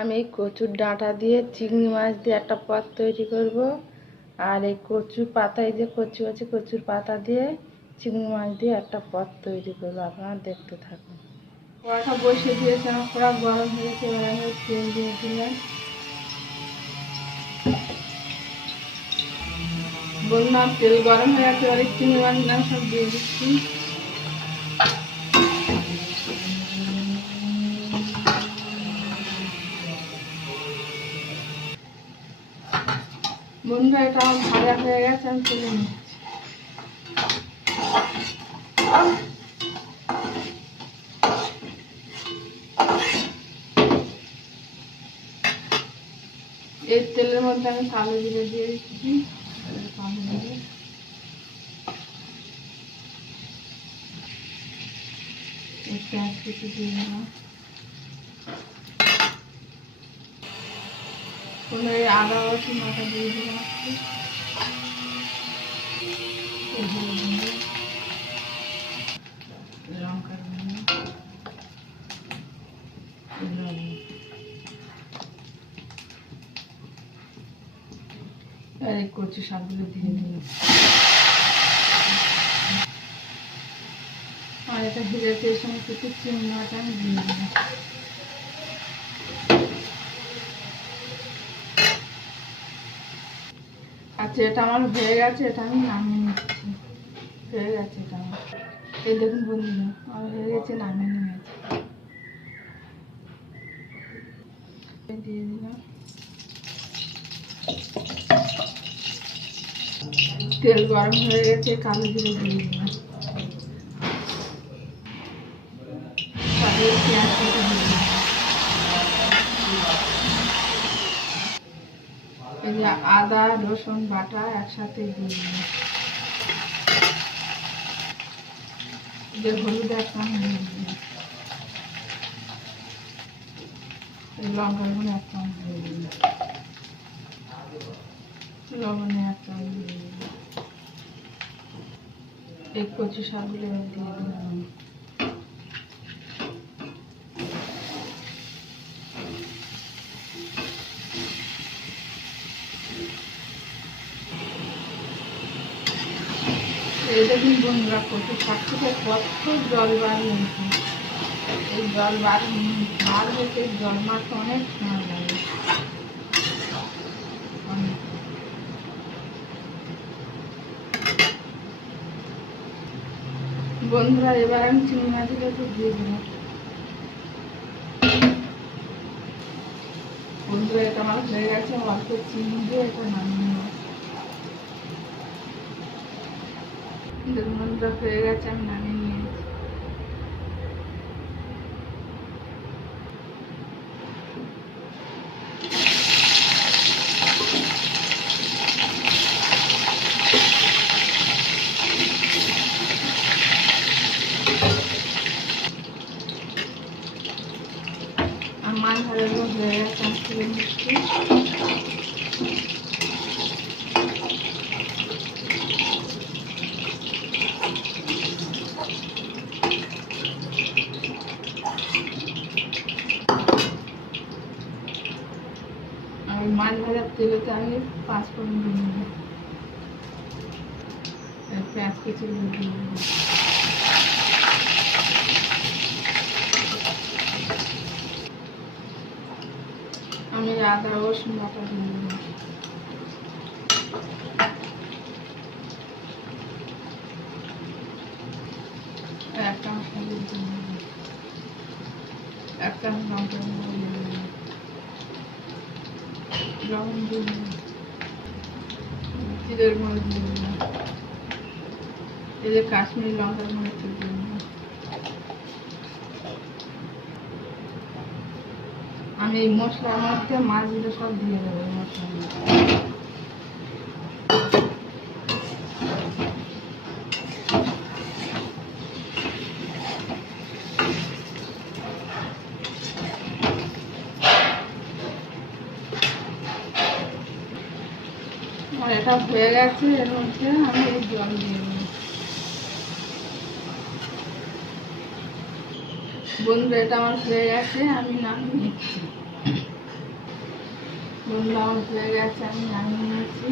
আমি কচুর ডাঁটা দিয়ে চিংড়ি মাছ দিয়ে একটা পদ তৈরি করব। আর এই কচু পাতায় যে কচু আছে, কচুর পাতা দিয়ে চিংড়ি মাছ দিয়ে একটা পদ তৈরি করব। আপনারা দেখতে থাকুন। কড়াটা বসিয়ে দিয়েছে আমার কড়া গরম হয়েছে, এবার আমি তেল দিয়ে দিলাম। বললাম তেল গরম হয়ে গেছে এই চিংড়ি মাছগুলো সব দিয়ে দিচ্ছি। বন্ধুরা, এটা আমার ভাজা হয়ে গেছে, আমি তুলে নিচ্ছি। এই তেলের মধ্যে আমি কালো জিরে দিয়ে দিচ্ছি। কালো জিরে পেঁয়াজ কিছু দিয়ে দিলাম। এই আদা দিয়ে দিলাম একটু। এই এই কচু শাকগুলো আর এটা ভেজেছে এর সঙ্গে কিছু চিংড়ি মাছ আমি দিয়ে দিলাম। আচ্ছা এটা আমার হয়ে গেছে, এটা আমি নামিয়ে নিচ্ছি। হয়ে গেছে এটা আমার। এই দেখুন বন্ধুরা, আমার হয়ে গেছে, নামিয়ে নিয়েছি। দিয়ে দিলাম। তেল গরম হয়ে গেছে, কালো জিরে দিয়ে দিলাম। পেঁয়াজ কেটে দিয়ে দিলাম এই যে আদা, রসুন, বাটা একসাথে দিয়ে যে হলুদ এই লঙ্কার গুঁড়ো একটা আমি লবণে একটা এই কচু শাকগুলো দিয়ে দিলাম। দেখুন বন্ধুরা কচু শাক থেকে কত জল বার এই জল বার জল মারতে অনেক সময় লাগে বন্ধুরা, এবার আমি চিংড়ি মাছগুলো একটু দিয়ে দিলাম বন্ধুরা, এটা আমার হয়ে গেছে, অল্প চিনি দিয়ে এটা নামিয়ে নেব দেখুন বন্ধুরা হয়ে গেছে আমি নামিয়ে নিয়েছি আর মাছ ভাজাগুলো হয়ে গেছে আমি তুলে নিচ্ছি আর ওই মাছ ভাজার তেলেতে আমি পাঁচ ফোড়ন দিয়ে নেব আর পেঁয়াজ কুচি দিয়ে নেব আমি আদা রসুন বাটা দিয়ে দেবো একটা মশলা দিয়ে দেবো একটা লঙ্কা গুঁড়ো দিয়ে দেবো লবণ দিয়ে দেবো জিরের গুঁড়ো দিয়ে দেবো এদের কাশ্মীরি লঙ্কার গুঁড়ো একটু আমি এই মশলার মধ্যে মাছগুলো সব দিয়ে দেবো এই আমার এটা হয়ে গেছে, এর মধ্যে আমি জল দিয়ে দেবো বন্ধুরা এটা আমার হয়ে গেছে, আমি নামিয়ে নিচ্ছি। বন্ধু, আমার হয়ে গেছে, আমি নামিয়ে নিয়েছি